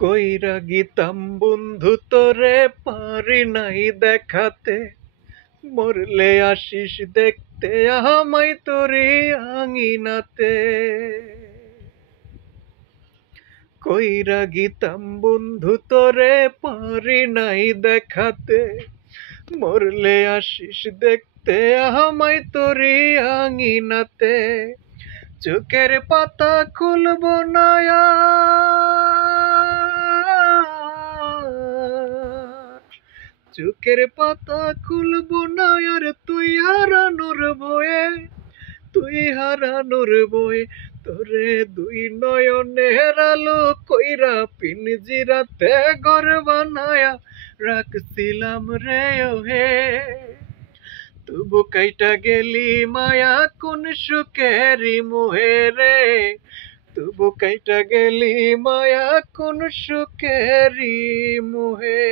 কইরা গিতাম বন্ধু তোরে পারি নাই দেখাতে, মরলে আসিস দেখতে আমায় তোরে আঙিনাতে। কইরা গিতাম বন্ধু তোরে পারি নাই দেখাতে, মরলে আসিস দেখতে আমায় তোরে আঙিনাতে। চোখের পাতা খুলব না আর, চোখের পাতা খুলব না আর, তুই হারানোর ভয়ে, তুই হারানোর ভয়ে। তোরে দুই নয়নের আলো কইরা পিনজিরাতে ঘর বানায়া রাখছিলাম রে ওহে। তবু কাইটা গেলি মায়া কোন সুখেরি মোহে রে, তবু কাইটা গেলি মায়া কোন সুখেরি মোহে।